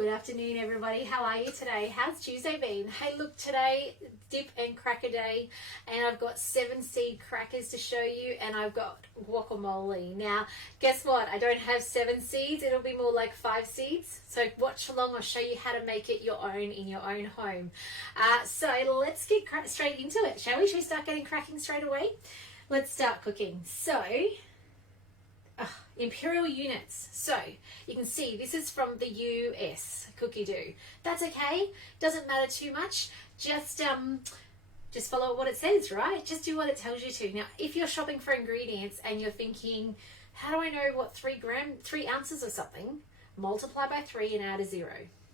Good afternoon, everybody. How are you today? How's Tuesday been? Hey, look, today, dip and cracker day, and I've got 7 seed crackers to show you, and I've got guacamole. Now, guess what? I don't have 7 seeds. It'll be more like 5 seeds. So watch along. I'll show you how to make it your own in your own home. So let's get straight into it, shall we? Should we start getting cracking straight away? Let's start cooking. So, imperial units. So you can see this is from the US cookie dough. That's okay. Doesn't matter too much. Just follow what it says, right? Just do what it tells you to. Now, if you're shopping for ingredients and you're thinking, how do I know what 3 ounces of something? Multiply by 3 and add a 0.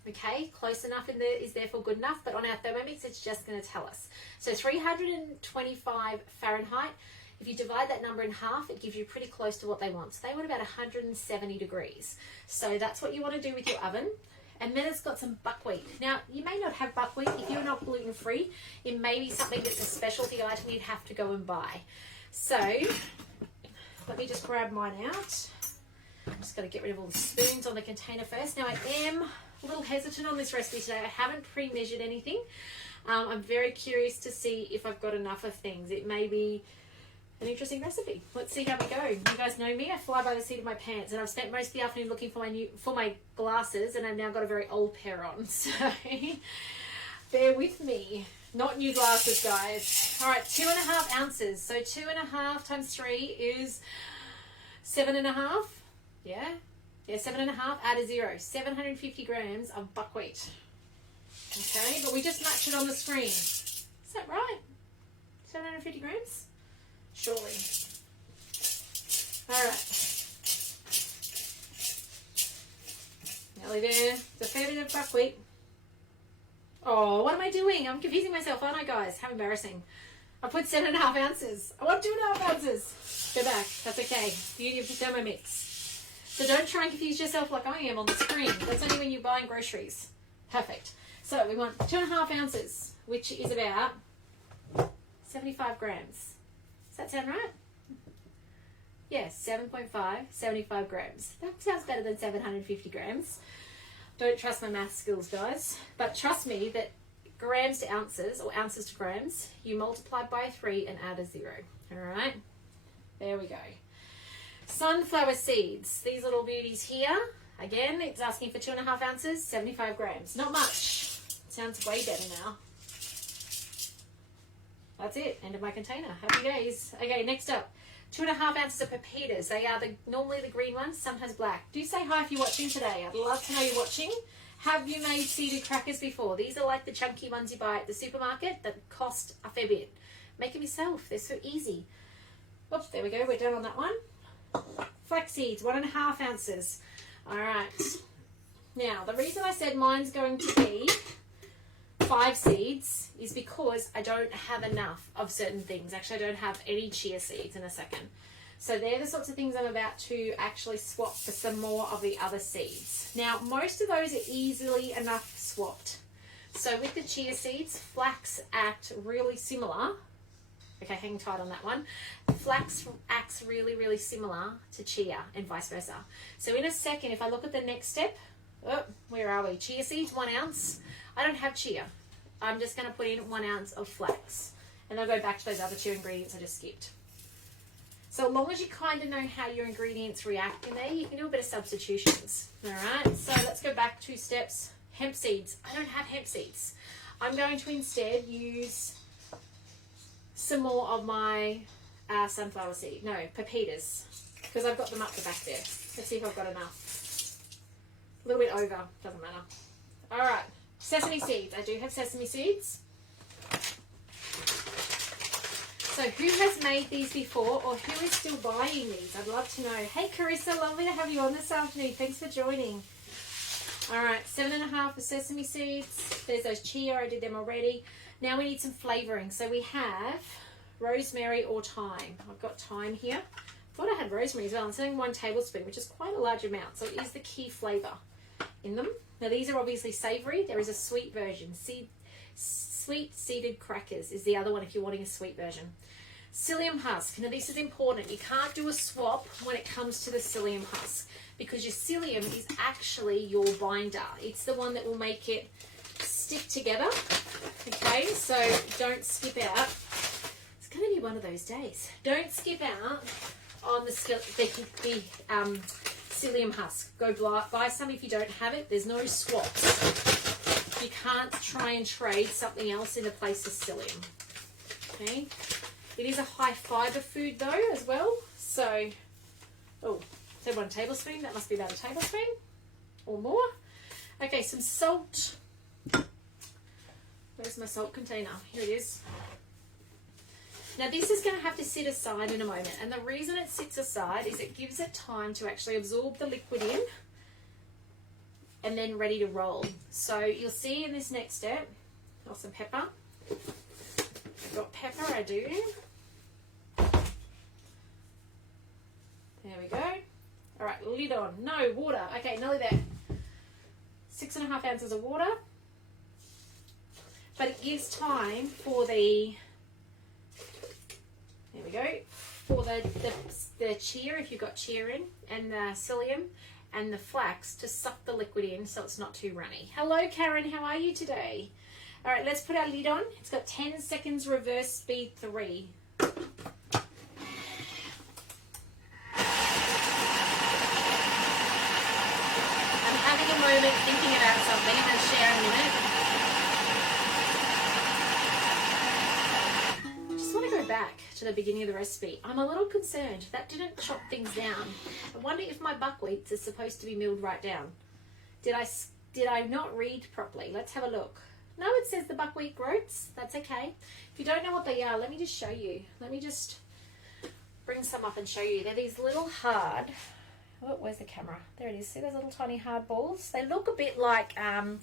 Okay, close enough in there is therefore good enough, but on our Thermomix, it's just going to tell us. So 325 Fahrenheit. If you divide that number in half, it gives you pretty close to what they want. So they want about 170 degrees. So that's what you want to do with your oven. And then it's got some buckwheat. Now, you may not have buckwheat. If you're not gluten-free, it may be something that's a specialty item you'd have to go and buy. So let me just grab mine out. I'm just going to get rid of all the spoons on the container first. Now, I am a little hesitant on this recipe today. I haven't pre-measured anything. I'm very curious to see if I've got enough of things. It may be an interesting recipe. Let's see how we go. You guys know me. I fly by the seat of my pants, and I've spent most of the afternoon looking for my glasses, and I've now got a very old pair on. So bear with me. Not new glasses, guys. All right, 2.5 ounces. So 2.5 times 3 is 7.5. Yeah, 7.5. Add a 0. 750 grams of buckwheat. Okay, but we just match it on the screen. Is that right? 750 grams? Surely. All right. Nearly there. It's a fair bit of buckwheat. Oh, what am I doing? I'm confusing myself, aren't I, guys? How embarrassing. I put 7.5 ounces. I want 2.5 ounces. Go back. That's okay. Beauty of the Thermomix. So don't try and confuse yourself like I am on the screen. That's only when you're buying groceries. Perfect. So we want 2.5 ounces, which is about 75 grams. Does that sound right? Yes, 7.5, 75 grams. That sounds better than 750 grams. Don't trust my math skills, guys. But trust me that grams to ounces, or ounces to grams, you multiply by 3 and add a 0. All right? There we go. Sunflower seeds. These little beauties here. Again, it's asking for 2.5 ounces, 75 grams. Not much. Sounds way better now. That's it. End of my container. Happy days. Okay, next up. 2.5 ounces of pepitas. They are normally the green ones, sometimes black. Do say hi if you're watching today. I'd love to know you're watching. Have you made seeded crackers before? These are like the chunky ones you buy at the supermarket that cost a fair bit. Make them yourself. They're so easy. Oops, there we go. We're done on that one. Flax seeds, 1.5 ounces. All right. Now, the reason I said mine's going to be 5 seeds is because I don't have enough of certain things. Actually, I don't have any chia seeds in a second. So they're the sorts of things I'm about to actually swap for some more of the other seeds. Now, most of those are easily enough swapped. So with the chia seeds, flax act really similar. Okay, hang tight on that one. Flax acts really, really similar to chia and vice versa. So in a second, if I look at the next step, oh, where are we? Chia seeds, 1 ounce. I don't have chia. I'm just going to put in 1 ounce of flax. And I'll go back to those other 2 ingredients I just skipped. So as long as you kind of know how your ingredients react in there, you can do a bit of substitutions. All right, so let's go back 2 steps. Hemp seeds. I don't have hemp seeds. I'm going to instead use some more of my sunflower seed. No, pepitas. Because I've got them up the back there. Let's see if I've got enough. A little bit over. Doesn't matter. All right. Sesame seeds. I do have sesame seeds. So who has made these before or who is still buying these? I'd love to know. Hey Carissa, lovely to have you on this afternoon. Thanks for joining. All right, 7.5 for sesame seeds. There's those chia. I did them already. Now we need some flavoring. So we have rosemary or thyme. I've got thyme here. I thought I had rosemary as well. I'm saying 1 tablespoon, which is quite a large amount. So it is the key flavor in them. Now these are obviously savory. There is a sweet version. Sweet seeded crackers is the other one if you're wanting a sweet version. Psyllium husk. Now this is important. You can't do a swap when it comes to the psyllium husk because your psyllium is actually your binder. It's the one that will make it stick together. Okay, so don't skip out. It's going to be one of those days. Don't skip out on the psyllium husk. Go buy some if you don't have it. There's no swaps. You can't try and trade something else in the place of psyllium. Okay. It is a high fiber food though as well. So, oh, so 1 tablespoon. That must be about a tablespoon or more. Okay, some salt. Where's my salt container? Here it is. Now this is going to have to sit aside in a moment. And the reason it sits aside is it gives it time to actually absorb the liquid in and then ready to roll. So you'll see in this next step, oh, some pepper. I've got pepper, I do. There we go. All right, lid on. No water. Okay, nearly there. 6.5 ounces of water. But it gives time for the, there we go, for the chia, if you've got chia in, and the psyllium and the flax to suck the liquid in so it's not too runny. Hello, Karen. How are you today? All right, let's put our lid on. It's got 10 seconds reverse speed 3. Moment thinking about something and then share in a minute. I just want to go back to the beginning of the recipe. I'm a little concerned that didn't chop things down. I wonder if my buckwheat is supposed to be milled right down. Did I not read properly? Let's have a look. No, it says the buckwheat groats. That's okay. If you don't know what they are, let me just show you. Let me just bring some up and show you. They're these little hard. Oh, where's the camera? There it is. See those little tiny hard balls? They look a bit like, oh,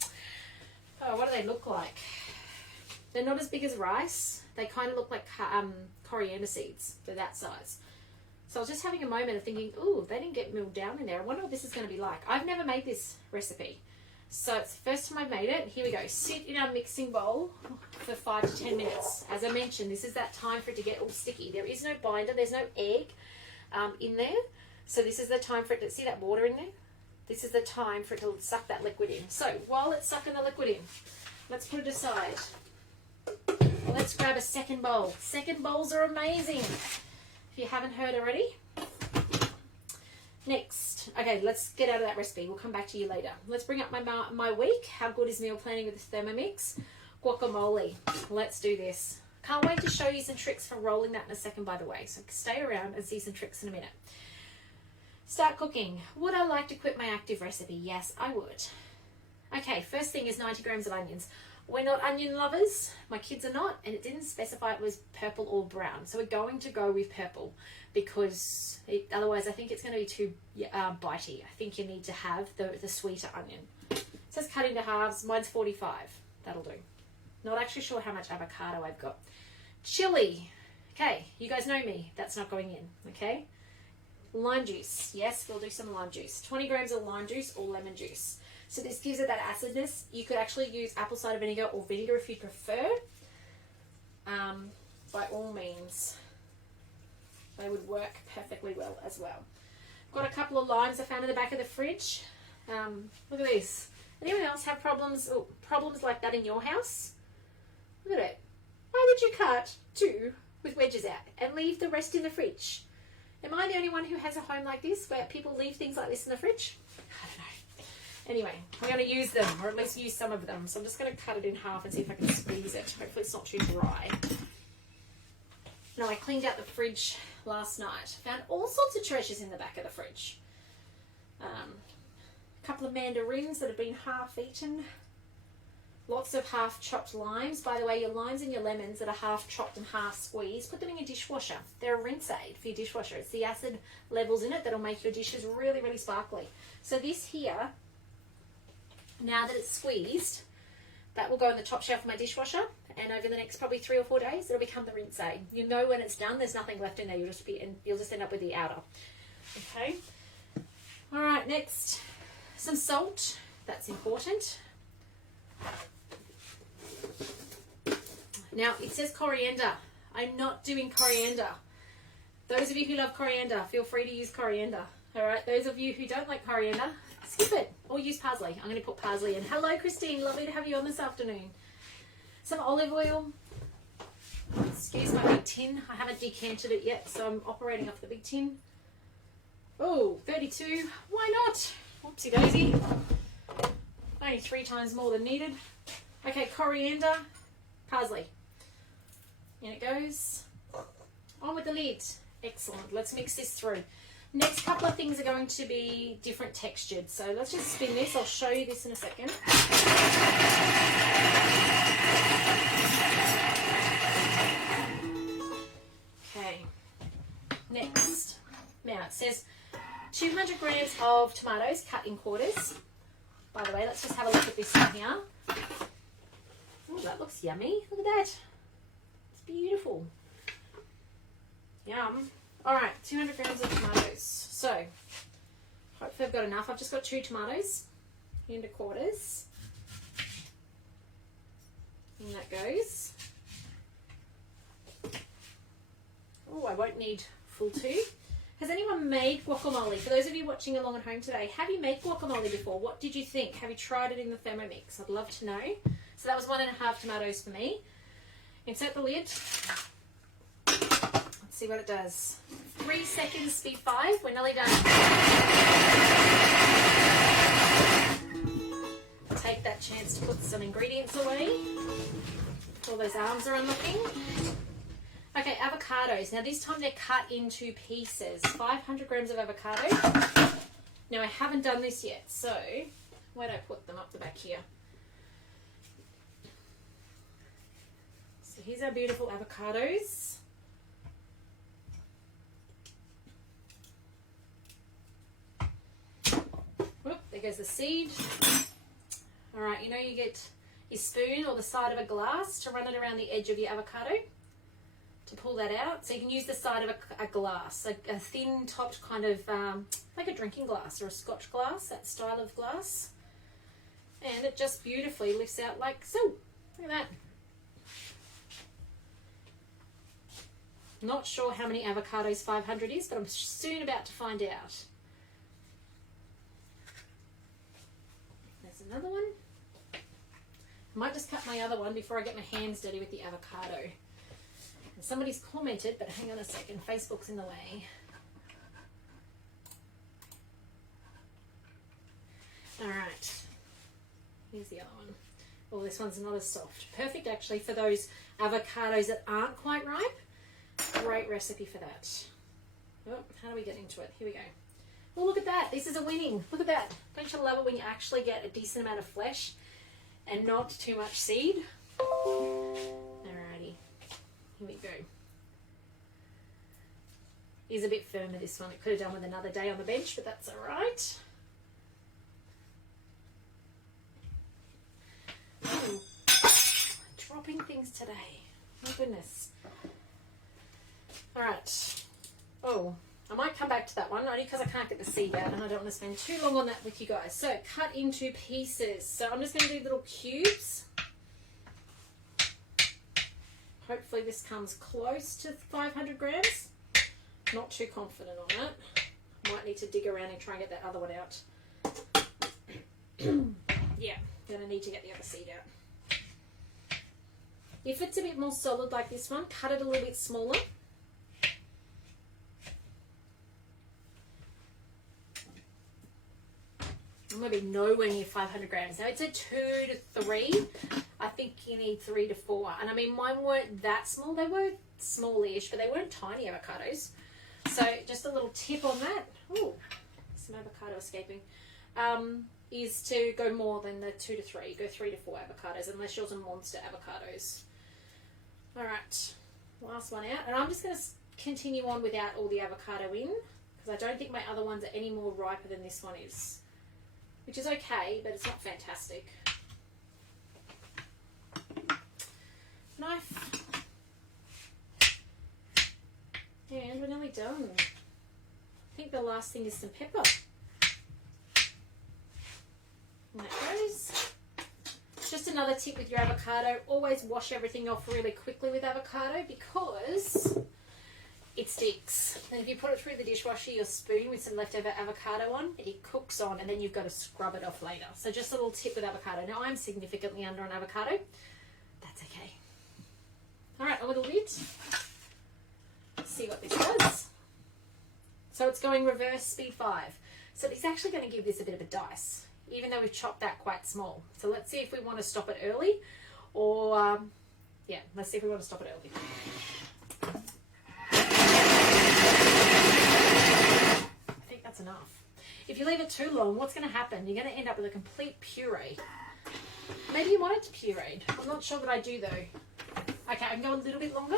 what do they look like? They're not as big as rice. They kind of look like coriander seeds. They're that size. So I was just having a moment of thinking, ooh, they didn't get milled down in there. I wonder what this is going to be like. I've never made this recipe. So it's the first time I've made it. Here we go. Sit in our mixing bowl for 5 to 10 minutes. As I mentioned, this is that time for it to get all sticky. There is no binder. There's no egg in there. So this is the time for it to, see that water in there? This is the time for it to suck that liquid in. So while it's sucking the liquid in, let's put it aside. Let's grab a second bowl. Second bowls are amazing. If you haven't heard already. Next, okay, let's get out of that recipe. We'll come back to you later. Let's bring up my week. How good is meal planning with the Thermomix? Guacamole. Let's do this. Can't wait to show you some tricks for rolling that in a second, by the way. So stay around and see some tricks in a minute. Start cooking. Would I like to quit my active recipe? Yes, I would. Okay, first thing is 90 grams of onions. We're not onion lovers. My kids are not, and it didn't specify it was purple or brown. So we're going to go with purple because otherwise I think it's going to be too bitey. I think you need to have the sweeter onion. It says cut into halves. Mine's 45. That'll do. Not actually sure how much avocado I've got. Chili. Okay, you guys know me. That's not going in, okay? Lime juice. Yes, we'll do some lime juice. 20 grams of lime juice or lemon juice. So this gives it that acidness. You could actually use apple cider vinegar or vinegar if you prefer. By all means, they would work perfectly well as well. Got a couple of limes I found in the back of the fridge. Look at this. Anyone else have problems like that in your house? Look at it. Why would you cut 2 with wedges out and leave the rest in the fridge? Am I the only one who has a home like this where people leave things like this in the fridge? I don't know. Anyway, I'm going to use them, or at least use some of them. So I'm just going to cut it in half and see if I can squeeze it. Hopefully it's not too dry. Now, I cleaned out the fridge last night. Found all sorts of treasures in the back of the fridge. A couple of mandarins that have been half eaten. Lots of half chopped limes. By the way, your limes and your lemons that are half chopped and half squeezed, put them in your dishwasher. They're a rinse aid for your dishwasher. It's the acid levels in it that'll make your dishes really, really sparkly. So this here, now that it's squeezed, that will go in the top shelf of my dishwasher, and over the next probably 3 or 4 days, it'll become the rinse aid. You know when it's done, there's nothing left in there. You'll just end up with the outer. Okay. All right. Next, some salt. That's important. Now, it says coriander. I'm not doing coriander. Those of you who love coriander, feel free to use coriander. All right, those of you who don't like coriander, skip it or use parsley. I'm going to put parsley in. Hello, Christine. Lovely to have you on this afternoon. Some olive oil. Excuse my big tin. I haven't decanted it yet, so I'm operating off the big tin. Oh, 32. Why not? Whoopsie daisy. Only 3 times more than needed. Okay, coriander, parsley. In it goes. On with the lid. Excellent. Let's mix this through. Next couple of things are going to be different textured. So let's just spin this. I'll show you this in a second. Okay. Next. Now it says 200 grams of tomatoes cut in quarters. By the way, let's just have a look at this one here. Oh, that looks yummy. Look at that. It's beautiful. Yum. All right, 200 grams of tomatoes. So, hopefully I've got enough. I've just got 2 tomatoes into quarters. And that goes. Oh, I won't need full 2. Has anyone made guacamole? For those of you watching along at home today, have you made guacamole before? What did you think? Have you tried it in the Thermomix? I'd love to know. So that was 1.5 tomatoes for me. Insert the lid. Let's see what it does. 3 seconds, speed 5. We're nearly done. Take that chance to put some ingredients away. All those arms are unlocking. Okay, avocados. Now this time they're cut into pieces. 500 grams of avocado. Now I haven't done this yet, so where do I put them? Up the back here. So here's our beautiful avocados. Whoop, there goes the seed. All right, you know you get your spoon or the side of a glass to run it around the edge of your avocado to pull that out. So you can use the side of a glass, a thin topped kind of like a drinking glass or a scotch glass, that style of glass. And it just beautifully lifts out like so. Look at that. Not sure how many avocados 500 is, but I'm soon about to find out. There's another one. I might just cut my other one before I get my hands dirty with the avocado. And somebody's commented, but hang on a second, Facebook's in the way. All right, here's the other one. Oh, this one's not as soft. Perfect actually for those avocados that aren't quite ripe. Great recipe for that. Oh, how do we get into it? Here we go. Oh, look at that. This is a winning. Look at that. Don't you love it when you actually get a decent amount of flesh and not too much seed? Alrighty. Here we go. Is a bit firmer, this one. It could have done with another day on the bench, but that's alright. Oh, dropping things today. My goodness. Alright. Oh, I might come back to that one, only because I can't get the seed out and I don't want to spend too long on that with you guys. So, cut into pieces. So, I'm just going to do little cubes. Hopefully this comes close to 500 grams. Not too confident on that. Might need to dig around and try and get that other one out. Yeah, gonna need to get the other seed out. If it's a bit more solid like this one, cut it a little bit smaller. I'm going to be nowhere near 500 grams. Now, it's a 2 to 3. I think you need 3 to 4. And I mean, mine weren't that small. They were smallish, but they weren't tiny avocados. So, just a little tip on that. Ooh, some avocado escaping. Is to go more than the 2 to 3. Go 3 to 4 avocados, unless yours are monster avocados. All right, last one out. And I'm just going to continue on without all the avocado in, because I don't think my other ones are any more riper than this one is. Which is okay, but it's not fantastic. Knife. And we're nearly done. I think the last thing is some pepper. And that goes. Just another tip with your avocado. Always wash everything off really quickly with avocado because it sticks. And if you put it through the dishwasher, your spoon with some leftover avocado on, it cooks on and then you've got to scrub it off later. So just a little tip with avocado. Now I'm significantly under on avocado. That's okay. All right, a little bit. Let's see what this does. So it's going reverse speed 5. So it's actually going to give this a bit of a dice, even though we've chopped that quite small. So let's see if we want to stop it early or, yeah, let's see if we want to stop it early. I think that's enough. If you leave it too long, what's going to happen? You're going to end up with a complete puree. Maybe you want it to pureed. I'm not sure what I do though. Okay, I can go a little bit longer,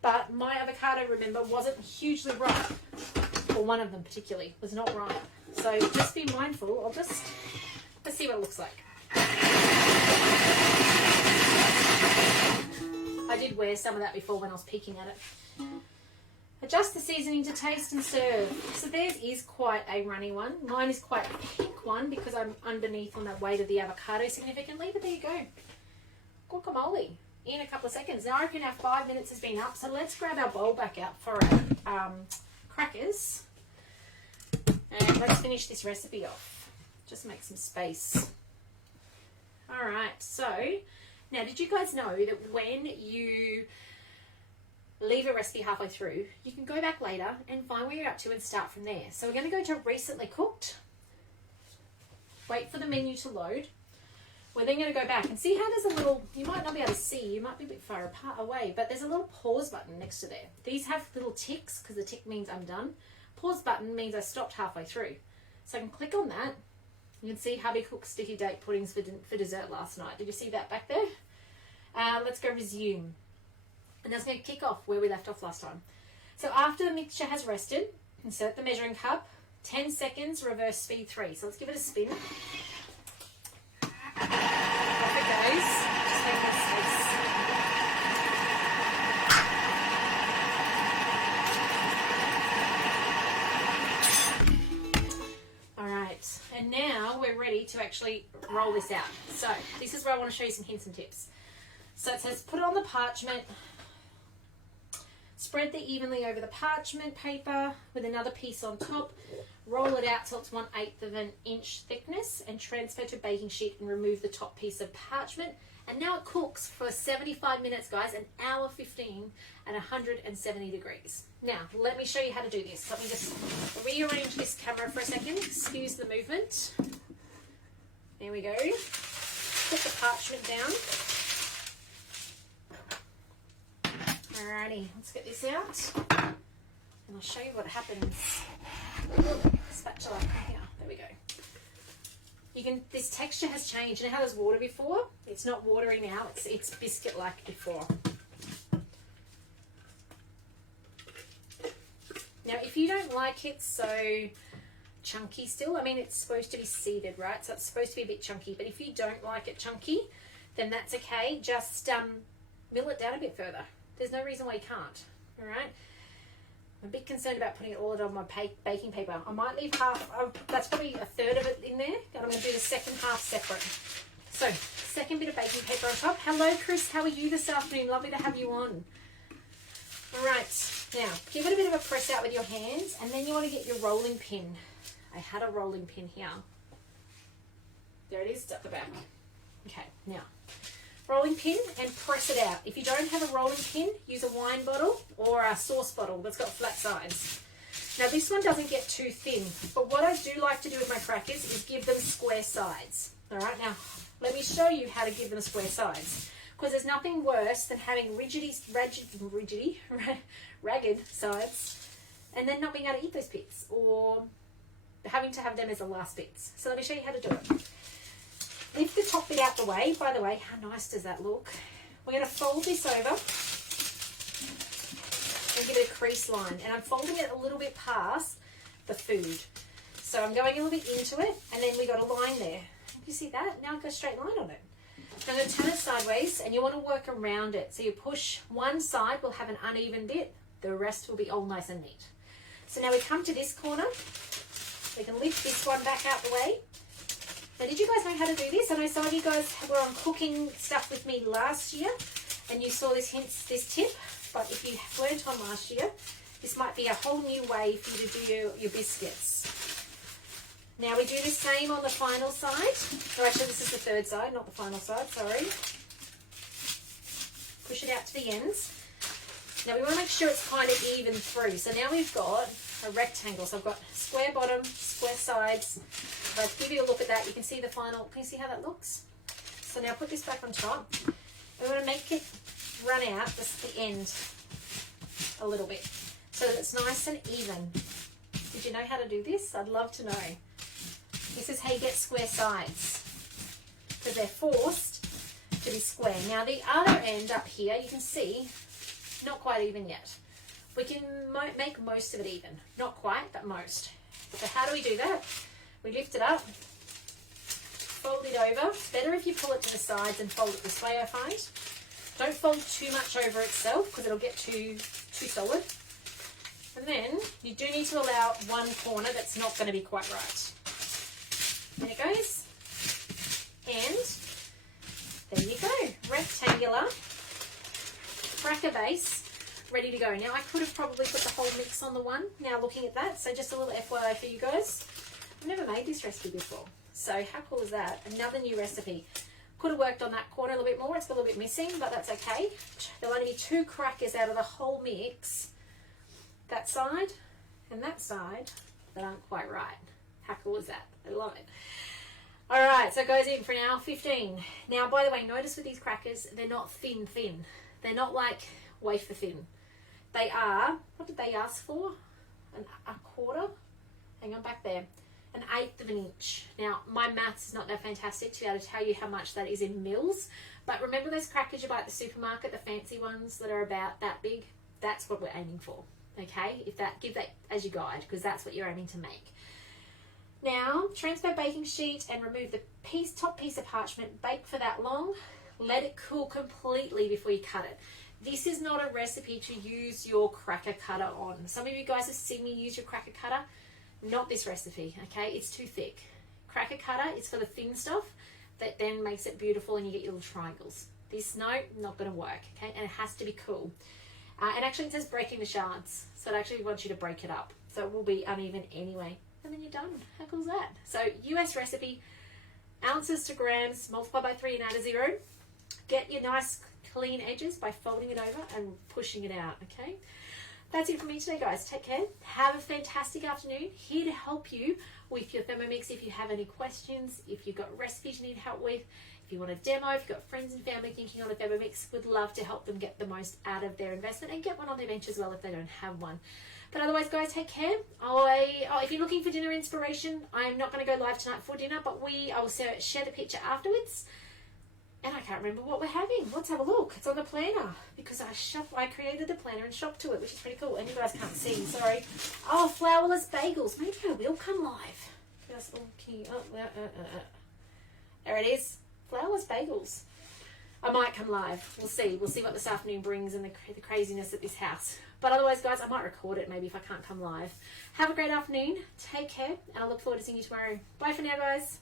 but my avocado, remember, wasn't hugely ripe. Or one of them particularly was not ripe. So just be mindful. Let's see what it looks like. I did wear some of that before when I was peeking at it. Adjust the seasoning to taste and serve. So theirs is quite a runny one. Mine is quite a pink one because I'm underneath on the weight of the avocado significantly. But there you go. Guacamole in a couple of seconds. Now I reckon our 5 minutes has been up. So let's grab our bowl back out for our crackers. And let's finish this recipe off. Just make some space. All right, so now did you guys know that when you leave a recipe halfway through, you can go back later and find where you're up to and start from there. So we're going to go to recently cooked. Wait for the menu to load. We're then going to go back and see how there's a little, you might not be able to see, you might be a bit far apart away, but there's a little pause button next to there. These have little ticks because the tick means I'm done. Pause button means I stopped halfway through. So I can click on that. You can see hubby cooked sticky date puddings for dessert last night. Did you see that back there? Let's go resume. And that's going to kick off where we left off last time. So after the mixture has rested, insert the measuring cup, 10 seconds, reverse speed 3. So let's give it a spin. Off it goes. Just make that space. Alright, and now we're ready to actually roll this out. So this is where I want to show you some hints and tips. So it says put it on the parchment, spread it evenly over the parchment paper with another piece on top, roll it out till it's 1/8 of an inch thickness and transfer to a baking sheet and remove the top piece of parchment. And now it cooks for 75 minutes, guys, an hour 15 at 170 degrees. Now, let me show you how to do this. Let me just rearrange this camera for a second. Excuse the movement. There we go. Put the parchment down. Alrighty, let's get this out. And I'll show you what happens. Spatula, here, there we go. This texture has changed. You know how there's water before? It's not watery now, it's biscuit-like before. Now, if you don't like it so chunky still, I mean, it's supposed to be seeded, right? So it's supposed to be a bit chunky. But if you don't like it chunky, then that's okay. Just mill it down a bit further. There's no reason why you can't, all right? I'm a bit concerned about putting it all on my baking paper. I might leave half, that's probably 1/3 of it in there. And I'm going to do the second half separate. So, second bit of baking paper on top. Hello, Chris. How are you this afternoon? Lovely to have you on. All right. Now, give it a bit of a press out with your hands. And then you want to get your rolling pin. I had a rolling pin here. There it is. It's at the back. Okay. Now, rolling pin and press it out. If you don't have a rolling pin, use a wine bottle or a sauce bottle that's got flat sides. Now this one doesn't get too thin, but what I do like to do with my crackers is give them square sides. All right, now let me show you how to give them square sides, because there's nothing worse than having ragged sides and then not being able to eat those bits or having to have them as the last bits. So let me show you how to do it. Lift the top bit out the way. By the way, how nice does that look? We're going to fold this over and give it a crease line. And I'm folding it a little bit past the food. So I'm going a little bit into it, and then we got a line there. You see that? Now I've got a straight line on it. I'm going to turn it sideways, and you want to work around it. So you push one side, will have an uneven bit. The rest will be all nice and neat. So now we come to this corner. We can lift this one back out the way. Now, did you guys know how to do this? I know some of you guys were on cooking stuff with me last year and you saw this tip, but if you weren't on last year, this might be a whole new way for you to do your biscuits. Now we do the same on the final side. Or actually, this is the third side, not the final side, sorry. Push it out to the ends. Now we want to make sure it's kind of even through. So now we've got a rectangle. So I've got square bottom, square sides. If I give you a look at that, you can see the final, can you see how that looks? So now put this back on top. We want to make it run out the end a little bit so that it's nice and even. Did you know how to do this? I'd love to know. This is how you get square sides because they're forced to be square. Now the other end up here, you can see, not quite even yet. We can make most of it even. Not quite, but most. So how do we do that? We lift it up, fold it over. It's better if you pull it to the sides and fold it this way, I find. Don't fold too much over itself because it'll get too solid. And then you do need to allow one corner that's not going to be quite right. There it goes. And there you go. Rectangular cracker base ready to go. Now I could have probably put the whole mix on the one now looking at that. So just a little FYI for you guys. I've never made this recipe before. So how cool is that? Another new recipe. Could have worked on that corner a little bit more. It's a little bit missing, but that's okay. There'll only be 2 crackers out of the whole mix. That side and that side that aren't quite right. How cool is that? I love it. All right, so it goes in for an hour 15. Now, by the way, notice with these crackers, they're not thin. They're not like wafer thin. They are, what did they ask for? A quarter? Hang on, back there. An 1/8 of an inch. Now, my maths is not that fantastic to be able to tell you how much that is in mils. But remember those crackers you buy at the supermarket, the fancy ones that are about that big? That's what we're aiming for. Okay, give that as your guide because that's what you're aiming to make. Now, transfer baking sheet and remove the top piece of parchment. Bake for that long. Let it cool completely before you cut it. This is not a recipe to use your cracker cutter on. Some of you guys have seen me use your cracker cutter. Not this recipe, okay? It's too thick. Cracker cutter is for the thin stuff that then makes it beautiful and you get your little triangles. This, no, not going to work, okay? And it has to be cool. And actually it says breaking the shards. So it actually wants you to break it up. So it will be uneven anyway. And then you're done. How cool is that? So US recipe, ounces to grams, multiply by 3 and add a 0. Get your nice clean edges by folding it over and pushing it out, okay? That's it from me today, guys. Take care. Have a fantastic afternoon. Here to help you with your Thermomix if you have any questions, if you've got recipes you need help with, if you want a demo, if you've got friends and family thinking on a Thermomix, would love to help them get the most out of their investment and get one on their bench as well if they don't have one. But otherwise, guys, take care. If you're looking for dinner inspiration, I'm not going to go live tonight for dinner, but I will share the picture afterwards. And I can't remember what we're having. Let's have a look. It's on the planner because I created the planner and shopped to it, which is pretty cool. And you guys can't see, sorry. Oh, flourless bagels. Maybe I will come live. There it is. Flourless bagels. I might come live. We'll see. We'll see what this afternoon brings and the craziness at this house. But otherwise, guys, I might record it maybe if I can't come live. Have a great afternoon. Take care. And I look forward to seeing you tomorrow. Bye for now, guys.